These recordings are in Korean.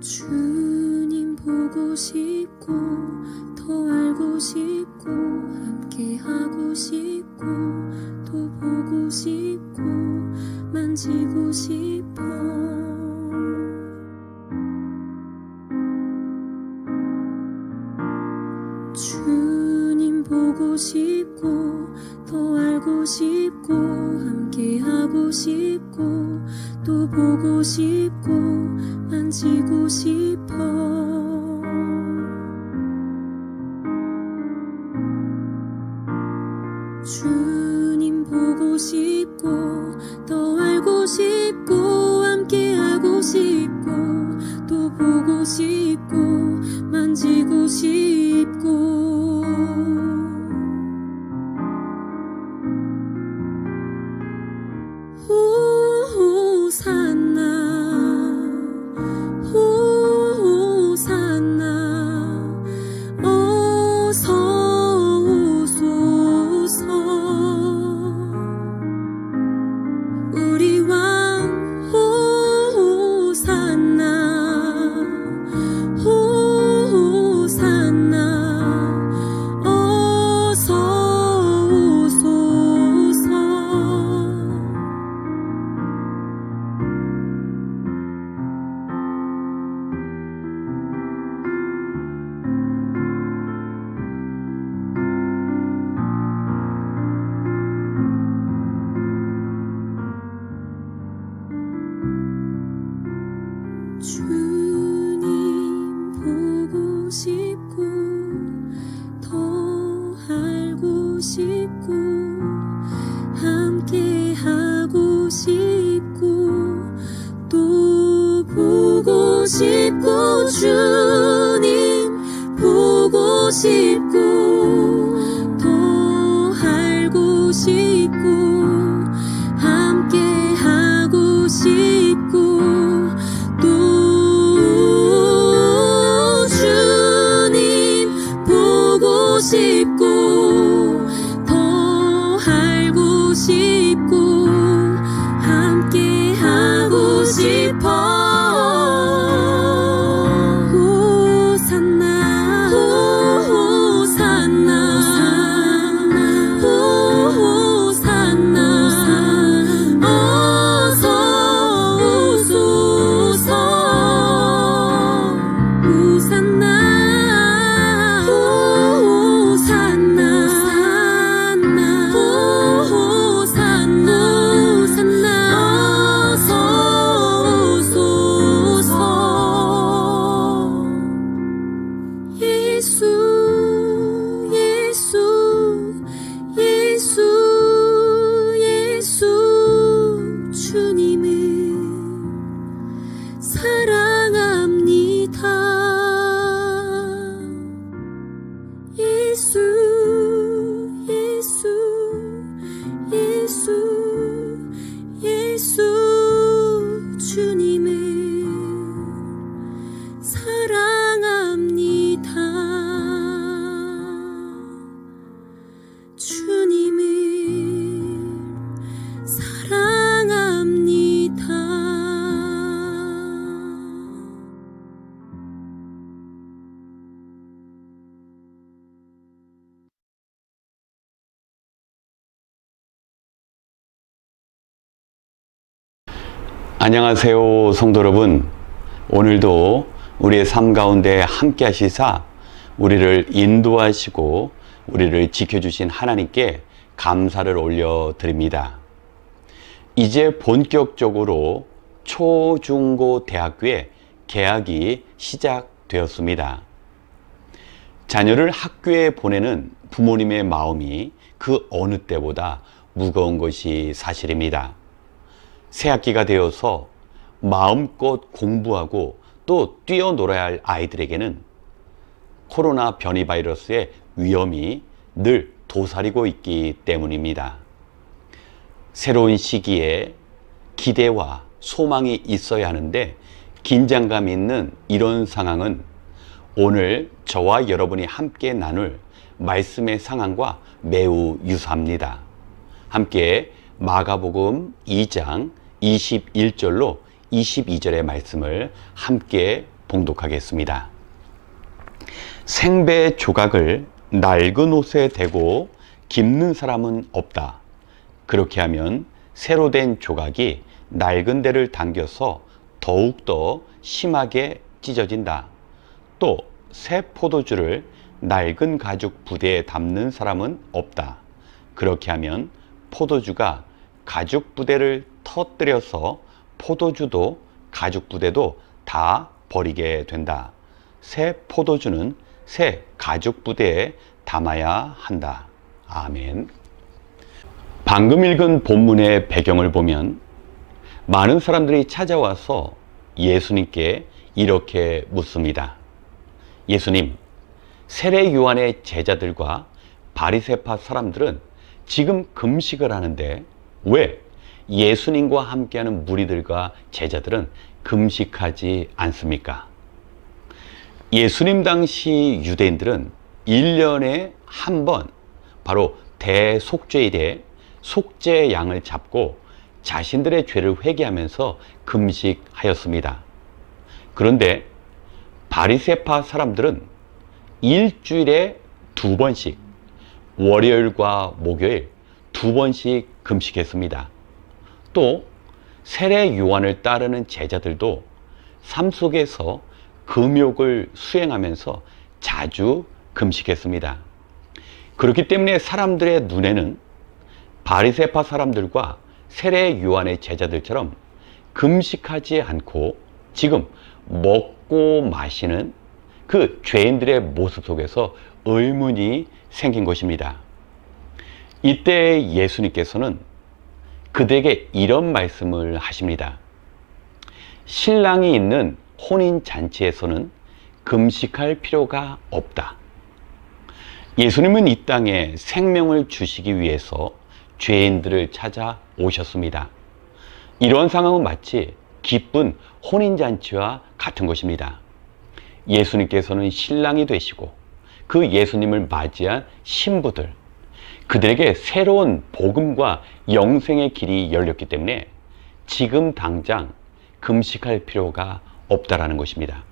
주님 보고 싶고 더 알고 싶고 함께 하고 싶고 또 보고 싶고 만지고 싶어. 주님 보고 싶고 더 알고 싶고 함께 하고 싶고 또 보고 싶고 만지고 싶어. 주님 보고 싶고 더 알고 싶고 함께 하고 싶고 또 보고 싶고 만지고 싶고. 호산나 호산나 어서 오소서. 우리 왕 호산나 호산나 어서 오소서. 주님 보고 싶고 더 알고 싶고 함께 하고 싶고 또 보고 싶고. 주님 보고 싶고 더 알고 싶고 함께 하고 싶고 또 주님 보고 싶고 더 알고 싶고 함께 하고 싶어. 호산나 호산나 호산나 어서 오소서. 호산나 호산나 호산나 어서 오소서. 예수 예수 예수 예수 주님을 사랑합니다. 예수 예수 예수 예수 주님을 사랑합니다. 주님을 사랑합니다. 안녕하세요, 성도 여러분. 오늘도 우리의 삶 가운데 함께 하시사 우리를 인도하시고 우리를 지켜주신 하나님께 감사를 올려드립니다. 이제 본격적으로 초, 중, 고 대학교의 개학이 시작되었습니다. 자녀를 학교에 보내는 부모님의 마음이 그 어느 때보다 무거운 것이 사실입니다. 새학기가 되어서 마음껏 공부하고 또 뛰어놀아야 할 아이들에게는 코로나 변이 바이러스의 위험이 늘 도사리고 있기 때문입니다. 새로운 시기에 기대와 소망이 있어야 하는데 긴장감 있는 이런 상황은 오늘 저와 여러분이 함께 나눌 말씀의 상황과 매우 유사합니다. 함께 마가복음 2장 21절로 22절의 말씀을 함께 봉독하겠습니다. 생배 조각을 낡은 옷에 대고 깁는 사람은 없다. 그렇게 하면 새로 된 조각이 낡은 데를 당겨서 더욱더 심하게 찢어진다. 또 새 포도주를 낡은 가죽 부대에 담는 사람은 없다. 그렇게 하면 포도주가 가죽 부대를 터뜨려서 포도주도 가죽 부대도 다 버리게 된다. 새 포도주는 새 가죽 부대에 담아야 한다. 아멘. 방금 읽은 본문의 배경을 보면 많은 사람들이 찾아와서 예수님께 이렇게 묻습니다. 예수님, 세례 요한의 제자들과 바리새파 사람들은 지금 금식을 하는데 왜 예수님과 함께하는 무리들과 제자들은 금식하지 않습니까? 예수님 당시 유대인들은 1년에 한 번 바로 대속죄일에 속죄 양을 잡고 자신들의 죄를 회개하면서 금식하였습니다. 그런데 바리새파 사람들은 일주일에 2번씩 월요일과 목요일 2번씩 금식했습니다. 또 세례 요한을 따르는 제자들도 삶 속에서 금욕을 수행하면서 자주 금식했습니다. 그렇기 때문에 사람들의 눈에는 바리새파 사람들과 세례 요한의 제자들처럼 금식하지 않고 지금 먹고 마시는 그 죄인들의 모습 속에서 의문이 생긴 것입니다. 이때 예수님께서는 그들에게 이런 말씀을 하십니다. 신랑이 있는 혼인잔치에서는 금식할 필요가 없다. 예수님은 이 땅에 생명을 주시기 위해서 죄인들을 찾아오셨습니다. 이런 상황은 마치 기쁜 혼인잔치와 같은 것입니다. 예수님께서는 신랑이 되시고 그 예수님을 맞이한 신부들, 그들에게 새로운 복음과 영생의 길이 열렸기 때문에 지금 당장 금식할 필요가 없다라는 것입니다.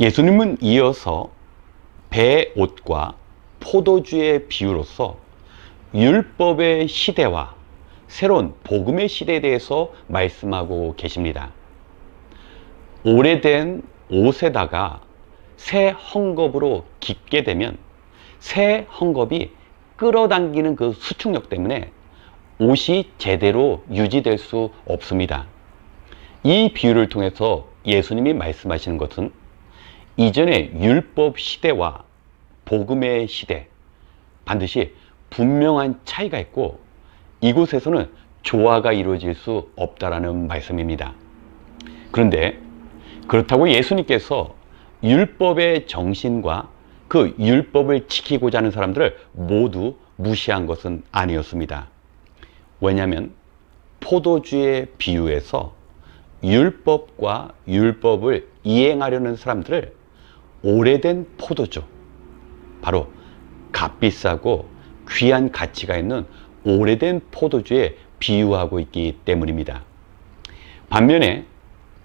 예수님은 이어서 배 옷과 포도주의 비유로서 율법의 시대와 새로운 복음의 시대에 대해서 말씀하고 계십니다. 오래된 옷에다가 새 헝겊으로 깃게 되면 새 헝겊이 끌어당기는 그 수축력 때문에 옷이 제대로 유지될 수 없습니다. 이 비유를 통해서 예수님이 말씀하시는 것은 이전의 율법 시대와 복음의 시대, 반드시 분명한 차이가 있고 이곳에서는 조화가 이루어질 수 없다라는 말씀입니다. 그런데 그렇다고 예수님께서 율법의 정신과 그 율법을 지키고자 하는 사람들을 모두 무시한 것은 아니었습니다. 왜냐하면 포도주의 비유에서 율법과 율법을 이행하려는 사람들을 오래된 포도주, 바로 값비싸고 귀한 가치가 있는 오래된 포도주에 비유하고 있기 때문입니다. 반면에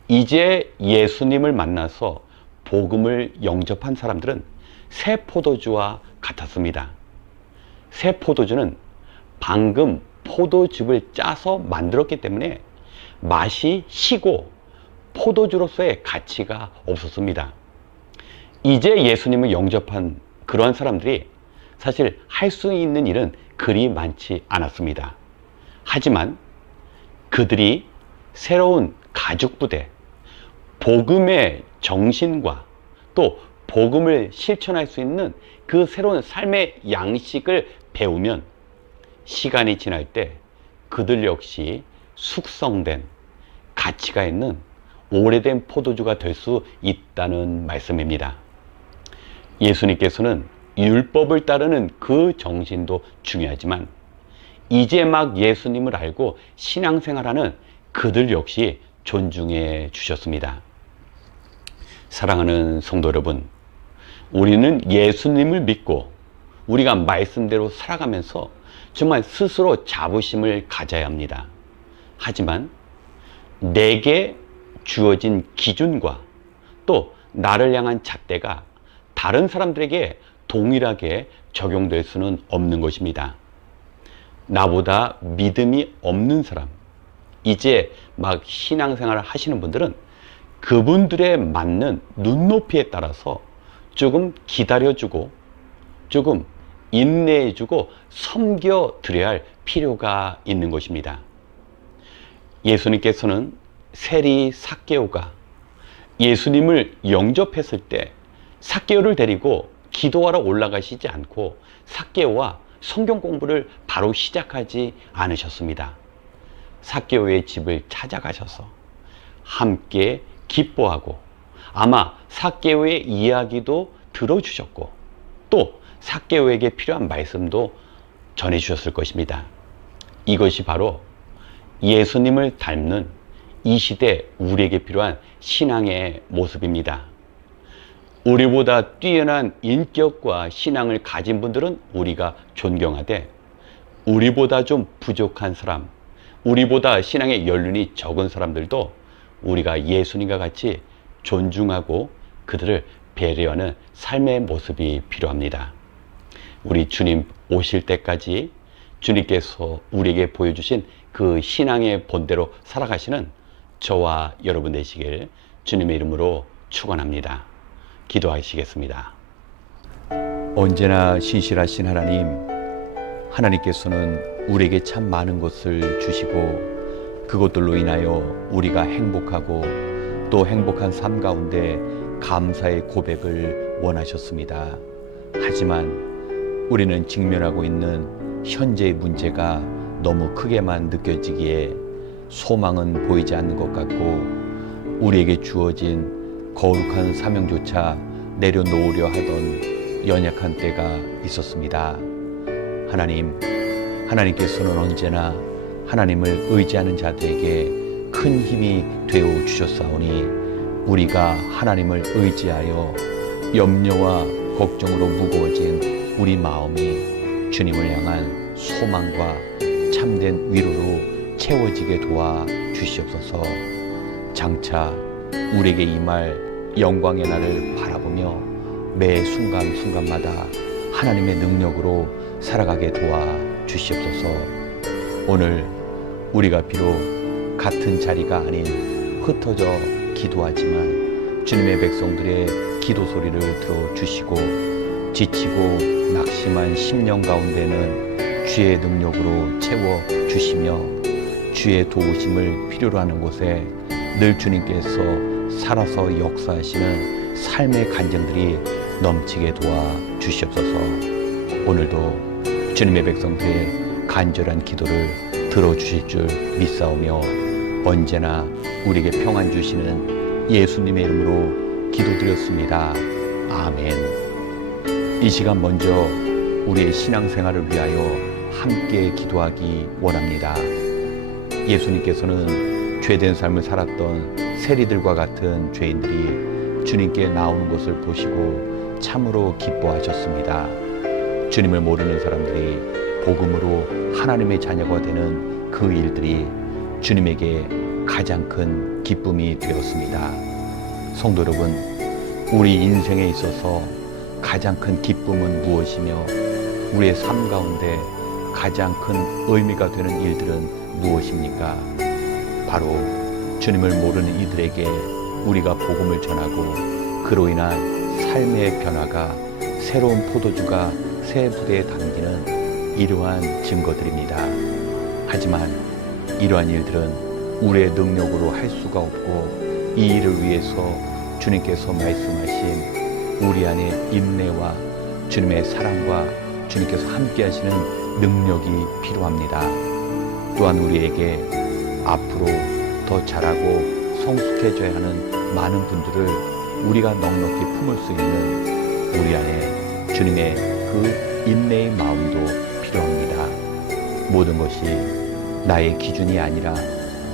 이제 예수님을 만나서 복음을 영접한 사람들은 새 포도주와 같았습니다. 새 포도주는 방금 포도즙을 짜서 만들었기 때문에 맛이 시고 포도주로서의 가치가 없었습니다. 이제 예수님을 영접한 그러한 사람들이 사실 할 수 있는 일은 그리 많지 않았습니다. 하지만 그들이 새로운 가죽부대, 복음의 정신과 또 복음을 실천할 수 있는 그 새로운 삶의 양식을 배우면 시간이 지날 때 그들 역시 숙성된 가치가 있는 오래된 포도주가 될 수 있다는 말씀입니다. 예수님께서는 율법을 따르는 그 정신도 중요하지만 이제 막 예수님을 알고 신앙생활하는 그들 역시 존중해 주셨습니다. 사랑하는 성도 여러분, 우리는 예수님을 믿고 우리가 말씀대로 살아가면서 정말 스스로 자부심을 가져야 합니다. 하지만 내게 주어진 기준과 또 나를 향한 잣대가 다른 사람들에게 동일하게 적용될 수는 없는 것입니다. 나보다 믿음이 없는 사람, 이제 막 신앙생활을 하시는 분들은 그분들에 맞는 눈높이에 따라서 조금 기다려주고 조금 인내해주고 섬겨드려야 할 필요가 있는 것입니다. 예수님께서는 세리 삭개오가 예수님을 영접했을 때 삭개오를 데리고 기도하러 올라가시지 않고 삭개오와 성경 공부를 바로 시작하지 않으셨습니다. 삭개오의 집을 찾아가셔서 함께 기뻐하고 아마 삭개오의 이야기도 들어주셨고 또 삭개오에게 필요한 말씀도 전해주셨을 것입니다. 이것이 바로 예수님을 닮는 이 시대 우리에게 필요한 신앙의 모습입니다. 우리보다 뛰어난 인격과 신앙을 가진 분들은 우리가 존경하되 우리보다 좀 부족한 사람, 우리보다 신앙의 연륜이 적은 사람들도 우리가 예수님과 같이 존중하고 그들을 배려하는 삶의 모습이 필요합니다. 우리 주님 오실 때까지 주님께서 우리에게 보여주신 그 신앙의 본대로 살아가시는 저와 여러분 되시길 주님의 이름으로 축원합니다. 기도하시겠습니다. 언제나 신실하신 하나님, 하나님께서는 우리에게 참 많은 것을 주시고 그것들로 인하여 우리가 행복하고 또 행복한 삶 가운데 감사의 고백을 원하셨습니다. 하지만 우리는 직면하고 있는 현재의 문제가 너무 크게만 느껴지기에 소망은 보이지 않는 것 같고 우리에게 주어진 거룩한 사명조차 내려놓으려 하던 연약한 때가 있었습니다. 하나님께서는 언제나 하나님을 의지하는 자들에게 큰 힘이 되어 주셨사오니 우리가 하나님을 의지하여 염려와 걱정으로 무거워진 우리 마음이 주님을 향한 소망과 참된 위로로 채워지게 도와 주시옵소서. 장차 우리에게 임할 영광의 날을 바라보며 매 순간순간마다 하나님의 능력으로 살아가게 도와 주시옵소서. 오늘 우리가 비록 같은 자리가 아닌 흩어져 기도하지만 주님의 백성들의 기도 소리를 들어주시고 지치고 낙심한 심령 가운데는 주의 능력으로 채워주시며 주의 도우심을 필요로 하는 곳에 늘 주님께서 살아서 역사하시는 삶의 간증들이 넘치게 도와 주시옵소서. 오늘도 주님의 백성들의 간절한 기도를 들어주실 줄 믿사오며 언제나 우리에게 평안 주시는 예수님의 이름으로 기도드렸습니다. 아멘. 이 시간 먼저 우리의 신앙생활을 위하여 함께 기도하기 원합니다. 예수님께서는 죄된 삶을 살았던 세리들과 같은 죄인들이 주님께 나오는 것을 보시고 참으로 기뻐하셨습니다. 주님을 모르는 사람들이 복음으로 하나님의 자녀가 되는 그 일들이 주님에게 가장 큰 기쁨이 되었습니다. 성도 여러분, 우리 인생에 있어서 가장 큰 기쁨은 무엇이며 우리의 삶 가운데 가장 큰 의미가 되는 일들은 무엇입니까? 바로 주님을 모르는 이들에게 우리가 복음을 전하고 그로 인한 삶의 변화가 새로운 포도주가 새 부대에 담기는 이러한 증거들입니다. 하지만 이러한 일들은 우리의 능력으로 할 수가 없고 이 일을 위해서 주님께서 말씀하신 우리 안에 인내와 주님의 사랑과 주님께서 함께 하시는 능력이 필요합니다. 또한 우리에게 앞으로 더 잘하고 성숙해져야 하는 많은 분들을 우리가 넉넉히 품을 수 있는 우리 안에 주님의 그 인내의 마음도 필요합니다. 모든 것이 나의 기준이 아니라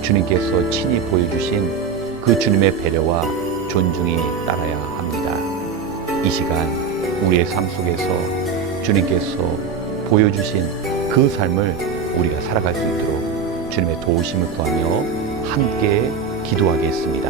주님께서 친히 보여주신 그 주님의 배려와 존중이 따라야 합니다. 이 시간 우리의 삶 속에서 주님께서 보여주신 그 삶을 우리가 살아갈 수 있도록 주님의 도우심을 구하며 함께 기도하겠습니다.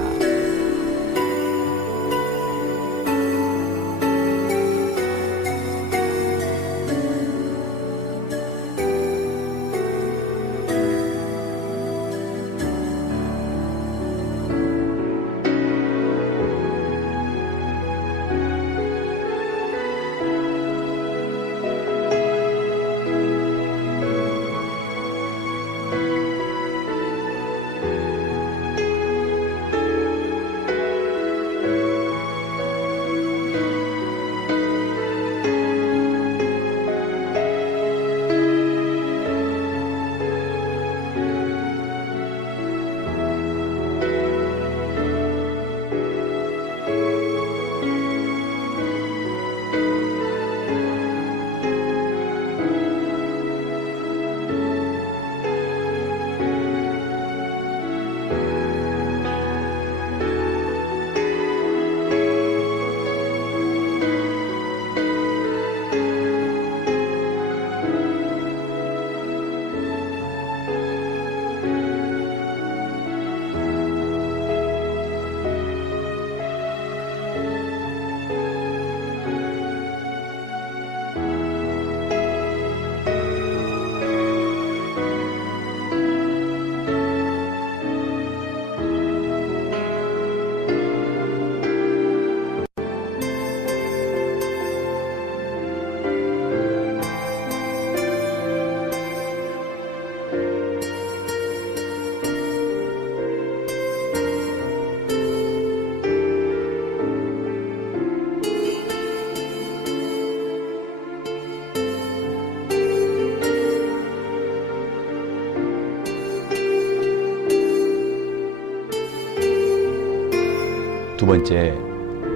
두 번째,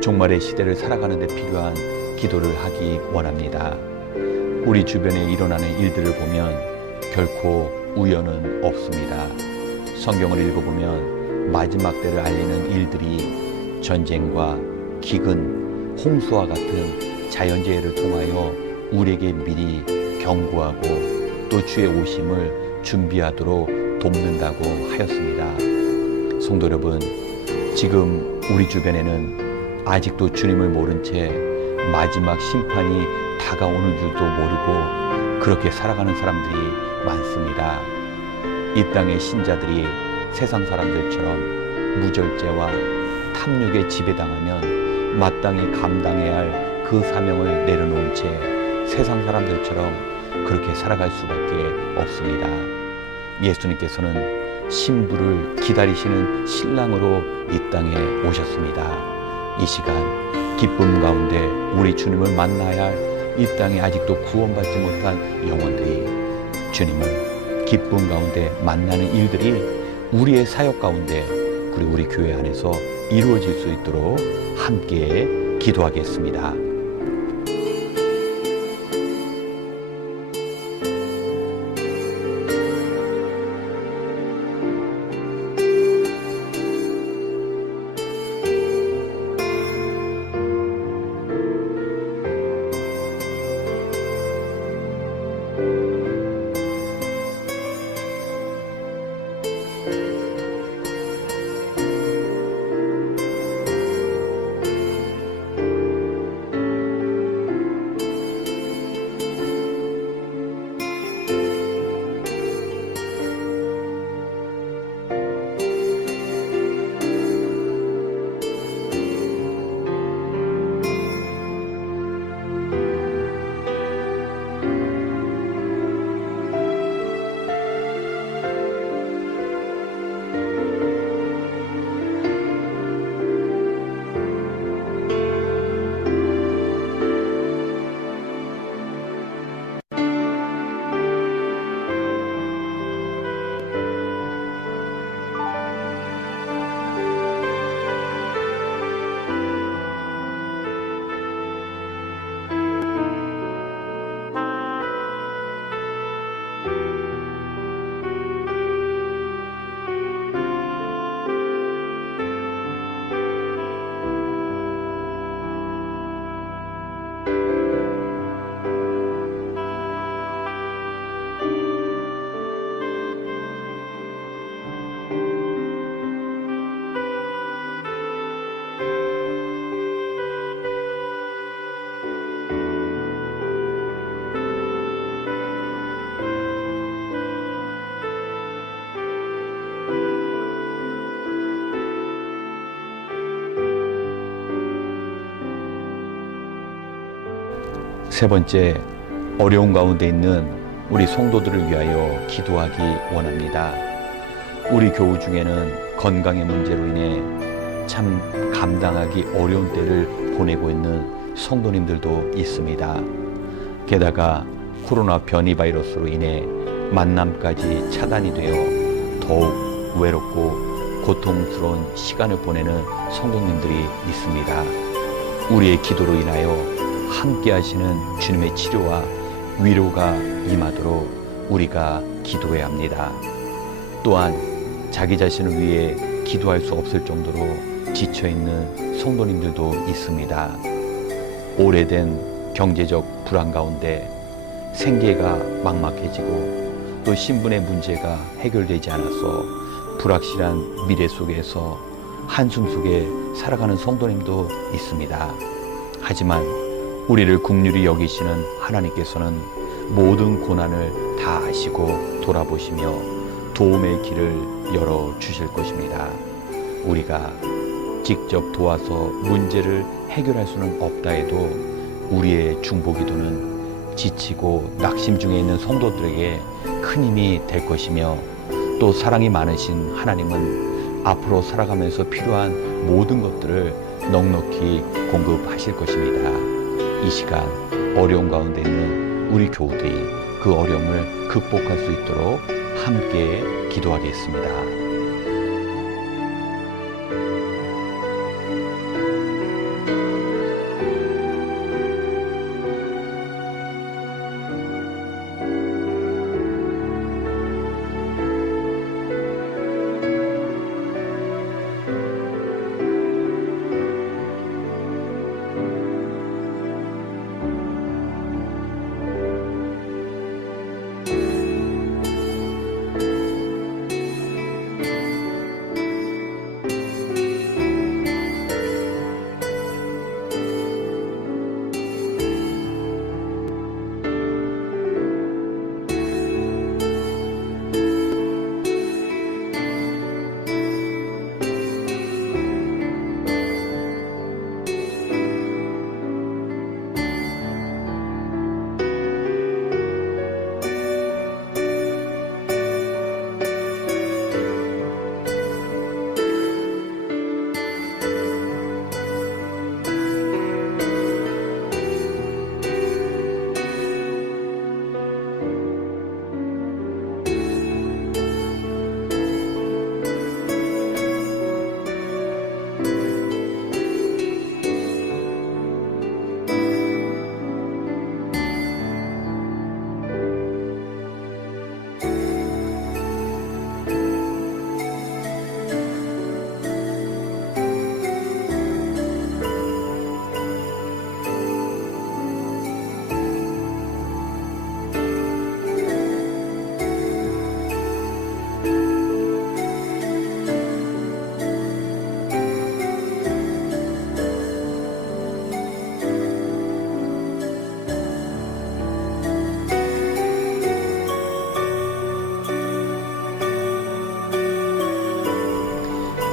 종말의 시대를 살아가는 데 필요한 기도를 하기 원합니다. 우리 주변에 일어나는 일들을 보면 결코 우연은 없습니다. 성경을 읽어보면 마지막 때를 알리는 일들이 전쟁과 기근, 홍수와 같은 자연재해를 통하여 우리에게 미리 경고하고 또 주의 오심을 준비하도록 돕는다고 하였습니다. 성도 여러분, 지금 우리 주변에는 아직도 주님을 모른 채 마지막 심판이 다가오는 줄도 모르고 그렇게 살아가는 사람들이 많습니다. 이 땅의 신자들이 세상 사람들처럼 무절제와 탐욕에 지배당하면 마땅히 감당해야 할 그 사명을 내려놓은 채 세상 사람들처럼 그렇게 살아갈 수밖에 없습니다. 예수님께서는 신부를 기다리시는 신랑으로 이 땅에 오셨습니다. 이 시간 기쁨 가운데 우리 주님을 만나야 할 이 땅에 아직도 구원받지 못한 영혼들이 주님을 기쁨 가운데 만나는 일들이 우리의 사역 가운데 그리고 우리 교회 안에서 이루어질 수 있도록 함께 기도하겠습니다. 세 번째, 어려운 가운데 있는 우리 성도들을 위하여 기도하기 원합니다. 우리 교우 중에는 건강의 문제로 인해 참 감당하기 어려운 때를 보내고 있는 성도님들도 있습니다. 게다가 코로나 변이 바이러스로 인해 만남까지 차단이 되어 더욱 외롭고 고통스러운 시간을 보내는 성도님들이 있습니다. 우리의 기도로 인하여 함께 하시는 주님의 치료와 위로가 임하도록 우리가 기도해야 합니다. 또한 자기 자신을 위해 기도할 수 없을 정도로 지쳐있는 성도님들도 있습니다. 오래된 경제적 불안 가운데 생계가 막막해지고 또 신분의 문제가 해결되지 않아서 불확실한 미래 속에서 한숨 속에 살아가는 성도님도 있습니다. 하지만 우리를 긍휼히 여기시는 하나님께서는 모든 고난을 다 아시고 돌아보시며 도움의 길을 열어주실 것입니다. 우리가 직접 도와서 문제를 해결할 수는 없다 해도 우리의 중보기도는 지치고 낙심 중에 있는 성도들에게 큰 힘이 될 것이며 또 사랑이 많으신 하나님은 앞으로 살아가면서 필요한 모든 것들을 넉넉히 공급하실 것입니다. 이 시간 어려움 가운데 있는 우리 교우들이 그 어려움을 극복할 수 있도록 함께 기도하겠습니다.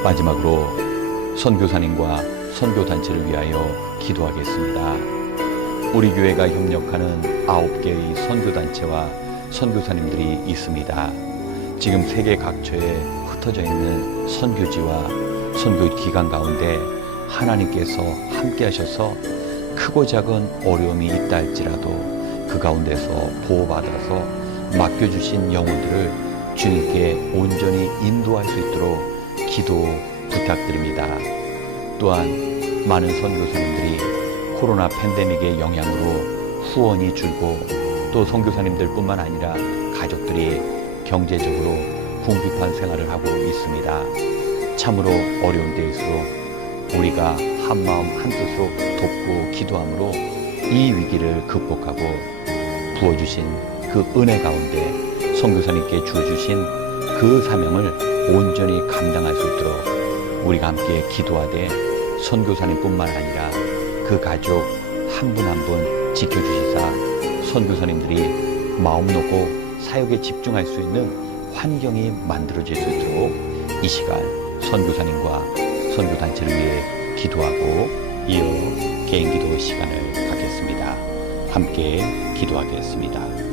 마지막으로 선교사님과 선교단체를 위하여 기도하겠습니다. 우리 교회가 협력하는 9개의 선교단체와 선교사님들이 있습니다. 지금 세계 각처에 흩어져 있는 선교지와 선교기관 가운데 하나님께서 함께 하셔서 크고 작은 어려움이 있다 할지라도 그 가운데서 보호받아서 맡겨주신 영혼들을 주님께 온전히 인도할 수 있도록 기도 부탁드립니다. 또한 많은 선교사님들이 코로나 팬데믹의 영향으로 후원이 줄고 또 선교사님들 뿐만 아니라 가족들이 경제적으로 궁핍한 생활을 하고 있습니다. 참으로 어려운 때일수록 우리가 한마음 한뜻으로 돕고 기도함으로 이 위기를 극복하고 부어주신 그 은혜 가운데 선교사님께 주어주신 그 사명을 온전히 감당할 수 있도록 우리가 함께 기도하되 선교사님뿐만 아니라 그 가족 한 분 한 분 지켜주시사 선교사님들이 마음 놓고 사역에 집중할 수 있는 환경이 만들어질 수 있도록 이 시간 선교사님과 선교단체를 위해 기도하고 이어 개인기도 시간을 갖겠습니다. 함께 기도하겠습니다.